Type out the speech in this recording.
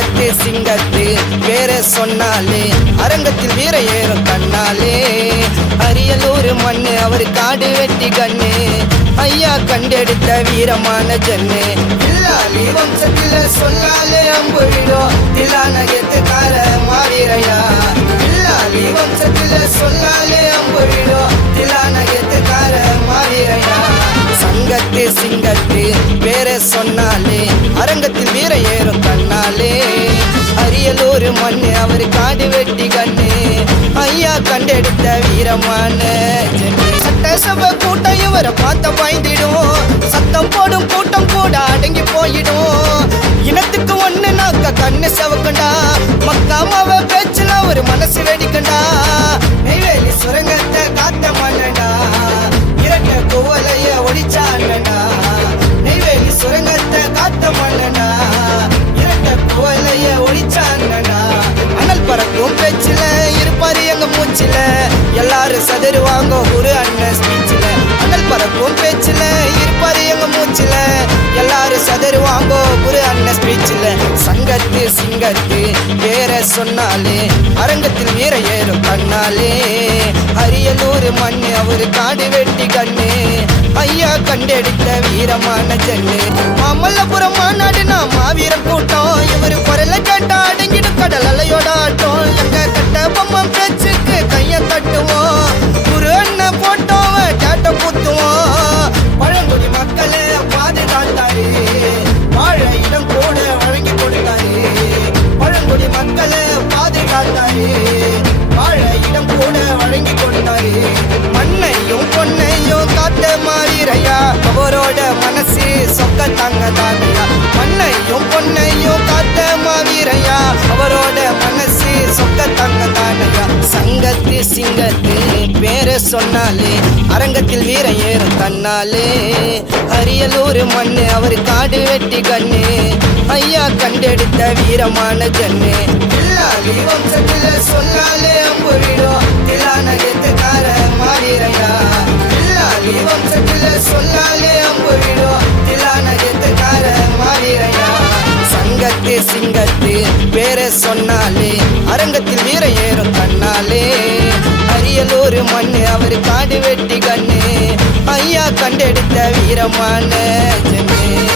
சங்கத்து சிங்கத்து வேற சொன்னாலே அரங்கத்தில் வீர ஏறும் கண்ணாலே அரியலூர் மண்ணு அவர் காடு வெட்டி கண்ணு ஐயா கண்டெடுத்த வீரமான ஜன்னு இல்லாலி வம்சத்தில சொன்னாலே அம்பு விடும் திலானகத்துக்கார மாவீரையா இல்லாலி வம்சத்தில சொன்னாலே அம்பு விடும் திலானகத்துக்கார மாவீரையா சங்கத்து சிங்கத்து வேற சொன்னாலே அரங்கத்தில் வீர ஏறும் கண்ணாலே அரியலூர் மண்ணு அவர் காடு வெட்டி கண்ணு ஐயா கண்டெடுத்த வீரமான சட்டசபை கூட்டம் இவரை பார்த்த பயந்திடும் சத்தம் போடும் கூட்டம் கூட அடங்கி போயிடும் இனத்துக்கு ஒண்ணு நாக்க கண்ணு செவக்கண்டா மக்காமாவ பேச்சுல ஒரு மனசு வெடிக்கண்டா நெய்வேலி சுரங்கத்தை காத்த மன்னடா இரட்ட குவலைய ஒடிச்சாண்டா நெய்வேலி சுரங்கத்தை காத்த மன்னடா இரட்ட குவலைய ஒடிச்சாண்டா அனல் பறக்கும் பேச்சுல இருப்பாரு எங்க மூச்சுல எல்லாரும் சதுருவாங்க ஒரு அண்ணன் ஸ்பீச்சில் அனல் பறக்கும் பேச்சுல இருப்பாரு எங்க மூச்சுல எல்லாரும் சதுருவாங்க ஒரு அண்ணன் ஸ்பீச்சில் சங்கத்து சிங்கத்து வேற சொன்னாலே அரங்கத்தில் வீர ஏறும் கண்ணாலே அரியலூர் மண்ணு அவரு காடு வெட்டி கண்ணு ஐயா கண்டெடுத்த வீரமான ஜன்னு மாமல்லபுரம் மாநாடு நான் மாவீரன் கூட்டம் இவரு குரல கேட்டா அடங்கிடும் கடல் அலையோட ஆட்டம் எங்க கட்ட பொம்மம் பேச்சுக்கு கைய தட்டுவோம் குரு அண்ணன் போட்டோம் கேட்ட குத்துவோம் பழங்குடி மக்களை பாதுகாத்தாரு வாழ இடம் கூட வழங்கி கொடுத்தாரு பழங்குடி மக்களை பாதுகாத்தாரு வாழ இடம் கூட வழங்கி கொடுத்தாரு மண்ணையும் பொன்னையும் காத்த மாவீரையா அவரோட மனசு சொக்க தாங்க தானையா மண்ணையும் பொன்னையும் காத்த மாவீரையா அவரோட மனசு சொக்க தாங்க தானையா சங்கத்து சிங்கத்து பேர சொன்னாலே அரங்கத்தில் வீர ஏறும் கண்ணாலே அரியலூர் மண்ணு அவர் காடு வெட்டி கண்ணு ஐயா கண்டெடுத்த வீரமான ஜன்னு இல்லாலி வம்சத்தில சொன்னாலே அம்பு விடும் திலானகத்துக்கார மாவீரையா இல்லாலி வம்சத்தில சொன்னாலே அம்பு விடும் திலானகத்துக்கார மாவீரையா சங்கத்து சிங்கத்து வேற சொன்னாலே அரங்கத்தில் வீர ஏறும் கண்ணாலே அரியலூர் மண்ணு அவர் காடு வெட்டி கண்ணு ஐயா கண்டெடுத்த வீரமான ஜன்னு